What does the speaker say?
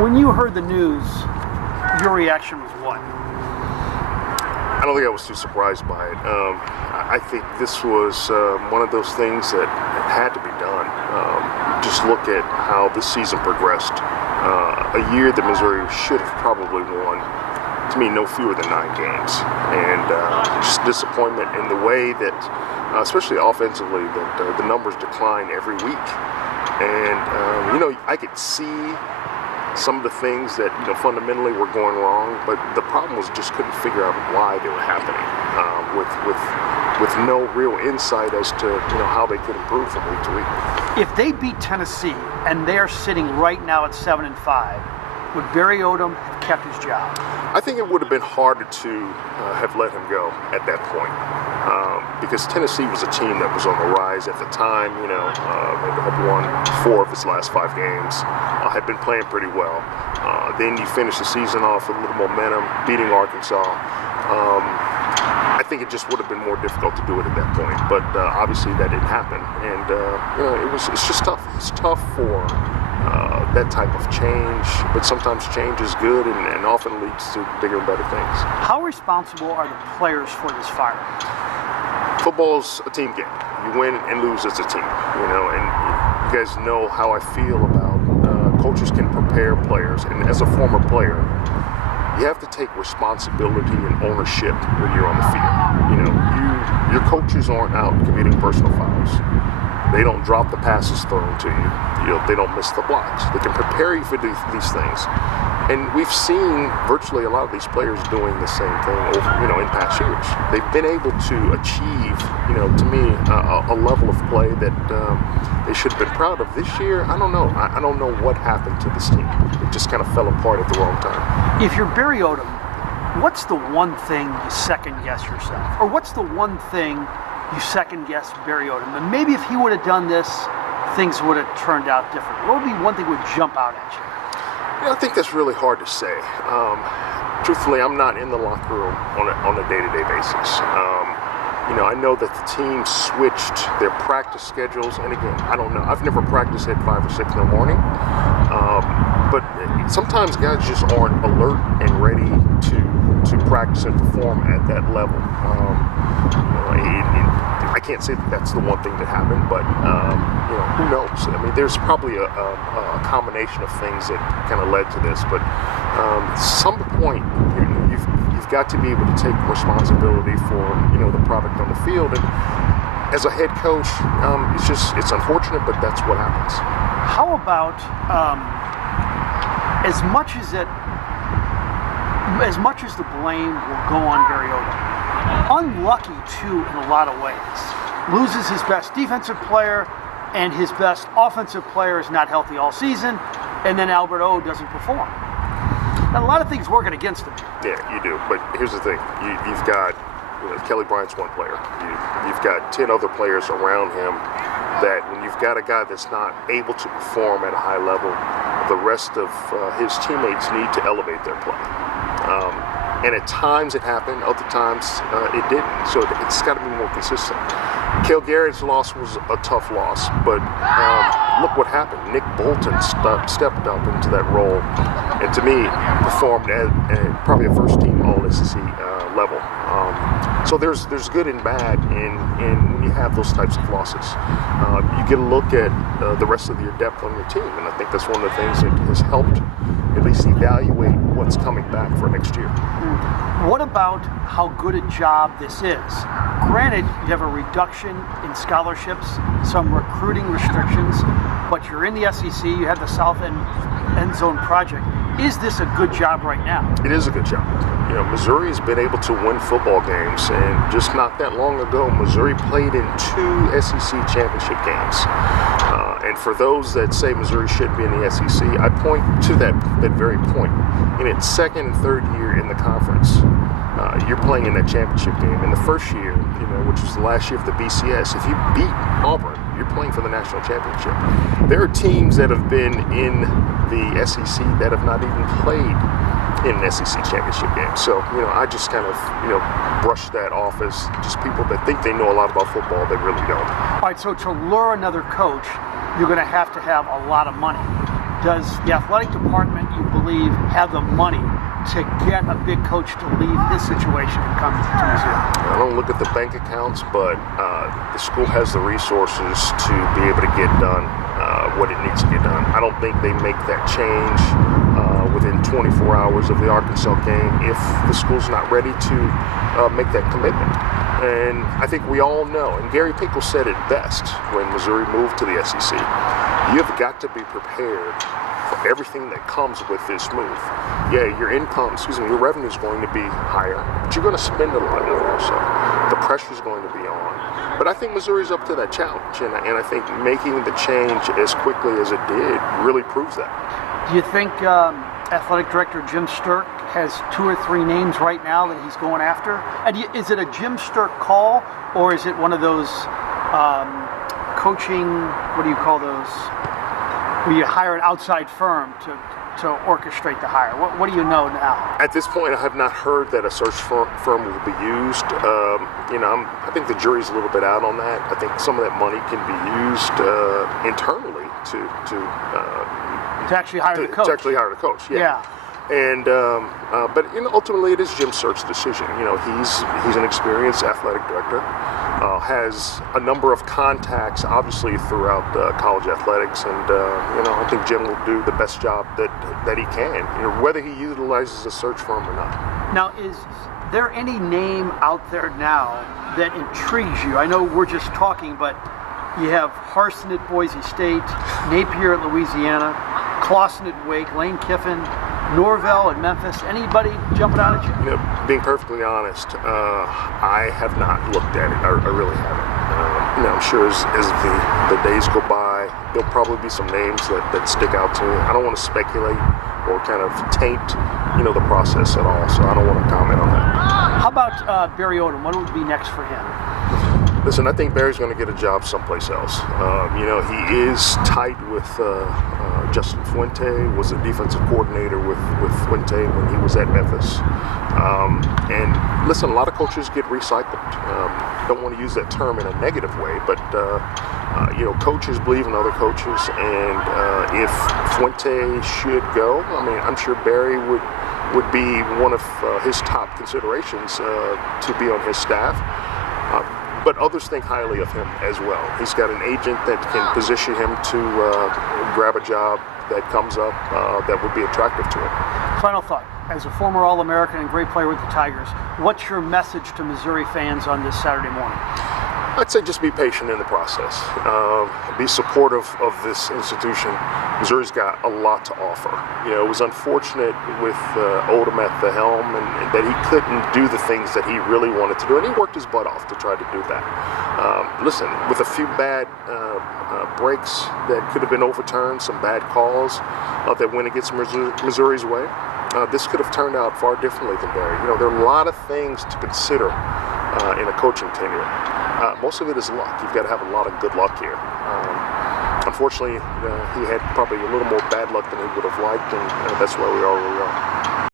When you heard the news, your reaction was what? I don't think I was too surprised by it. I think this was one of those things that had to be done. Just look at how the season progressed. A year that Missouri should have probably won, to me, no fewer than 9 games. And just disappointment in the way that, especially offensively, that the numbers decline every week. And, I could see some of the things that fundamentally were going wrong, but the problem was just couldn't figure out why they were happening, with no real insight as to how they could improve from week to week. If they beat Tennessee and they're sitting right now at 7-5, would Barry Odom have kept his job? I think it would have been harder to have let him go at that point, because Tennessee was a team that was on the rise at the time. Had won 4 of its last 5 games, had been playing pretty well. Then you finish the season off with a little momentum, beating Arkansas. I think it just would have been more difficult to do it at that point, but obviously that didn't happen, and it's just tough. It's tough for that type of change, but sometimes change is good and often leads to bigger and better things. How responsible are the players for this fire? Football's a team game. You win and lose as a team, and you guys know how I feel about coaches can prepare players, and as a former player, you have to take responsibility and ownership when you're on the field. Your coaches aren't out committing personal fouls. They don't drop the passes thrown to you. They don't miss the blocks. They can prepare you for these things. And we've seen virtually a lot of these players doing the same thing over, in past years. They've been able to achieve, to me, a level of play that they should have been proud of. This year, I don't know. I don't know what happened to this team. It just kind of fell apart at the wrong time. If you're Barry Odom, what's the one thing you second guess yourself? Or what's the one thing you second guess Barry Odom? And maybe if he would have done this, things would have turned out different. What would be one thing that would jump out at you? I think that's really hard to say. Truthfully, I'm not in the locker room on a day-to-day basis. I know that the team switched their practice schedules, and again, I don't know. I've never practiced at 5 or 6 in the morning, but sometimes guys just aren't alert and ready to practice and perform at that level. I can't say that that's the one thing that happened, but who knows? I mean, there's probably a combination of things that kind of led to this, but some point you've got to be able to take responsibility for the product on the field. And as a head coach, it's unfortunate, but that's what happens. How about as much as the blame will go on Barry Odom? Unlucky too in a lot of ways. Loses his best defensive player, and his best offensive player is not healthy all season, and then Albert O doesn't perform. And a lot of things working against him. Yeah, you do. But here's the thing: you've got Kelly Bryant's one player. You've got 10 other players around him. That when you've got a guy that's not able to perform at a high level, the rest of his teammates need to elevate their play. And at times it happened, other times it didn't. So it's got to be more consistent. Cale Garrett's loss was a tough loss, but look what happened. Nick Bolton stepped up into that role, and to me, performed at probably a first-team All-SEC level. So there's good and bad in when you have those types of losses. You get a look at the rest of your depth on your team, and I think that's one of the things that has helped at least evaluate what's coming back for next year. What about how good a job this is? Granted, you have a reduction in scholarships, some recruiting restrictions, but you're in the SEC, you have the South End Zone Project. Is this a good job right now? It is a good job. Missouri's been able to win football games, and just not that long ago, Missouri played in 2 SEC championship games. And for those that say Missouri shouldn't be in the SEC, I point to that very point. In its second and third year in the conference, you're playing in that championship game. In the first year, which was the last year of the BCS, if you beat Auburn, you're playing for the national championship. There are teams that have been in the SEC that have not even played in an SEC championship game. So, I just kind of, brush that off as just people that think they know a lot about football that really don't. All right, so to lure another coach, you're going to have a lot of money. does the athletic department, you believe, have the money to get a big coach to leave his situation and come to Mizzou? I don't look at the bank accounts, but the school has the resources to be able to get done what it needs to get done. I don't think they make that change within 24 hours of the Arkansas game if the school's not ready to make that commitment. And I think we all know, and Gary Pinkel said it best when Missouri moved to the SEC, you've got to be prepared for everything that comes with this move. Yeah, your revenue is going to be higher, but you're going to spend a lot more also. The pressure's going to be on. But I think Missouri's up to that challenge, and I think making the change as quickly as it did really proves that. Do you think Athletic Director Jim Sturck has 2 or 3 names right now that he's going after? And is it a Jim Sturck call, or is it one of those coaching, what do you call those, where you hire an outside firm to orchestrate the hire? What do you know now? At this point, I have not heard that a search firm will be used. I think the jury's a little bit out on that. I think some of that money can be used internally to actually hire the coach. To actually hire the coach, yeah. And but ultimately, it is Jim Sturck's decision. He's an experienced athletic director, has a number of contacts, obviously throughout college athletics, and I think Jim will do the best job that he can, whether he utilizes a search firm or not. Now, is there any name out there now that intrigues you? I know we're just talking, but you have Harsin at Boise State, Napier at Louisiana, Clausen at Wake, Lane Kiffin, Norvell at Memphis. Anybody jumping out at you? Being perfectly honest, I have not looked at it. I really haven't. I'm sure as the days go by, there'll probably be some names that stick out to me. I don't want to speculate or kind of taint, the process at all, so I don't want to comment on that. How about Barry Odom? What would be next for him? Listen, I think Barry's going to get a job someplace else. He is tight with Justin Fuente, was a defensive coordinator with Fuente when he was at Memphis. And listen, a lot of coaches get recycled. Don't want to use that term in a negative way, but coaches believe in other coaches, and if Fuente should go, I'm sure Barry would be one of his top considerations to be on his staff. But others think highly of him as well. He's got an agent that can position him to grab a job that comes up that would be attractive to him. Final thought. As a former All-American and great player with the Tigers, what's your message to Missouri fans on this Saturday morning? I'd say just be patient in the process. Be supportive of this institution. Missouri's got a lot to offer. It was unfortunate with Odom at the helm and that he couldn't do the things that he really wanted to do, and he worked his butt off to try to do that. Listen, with a few bad breaks that could have been overturned, some bad calls that went against Missouri's way, this could have turned out far differently than Barry. There are a lot of things to consider in a coaching tenure. Most of it is luck. You've got to have a lot of good luck here. Unfortunately, he had probably a little more bad luck than he would have liked, and that's why we are where we are.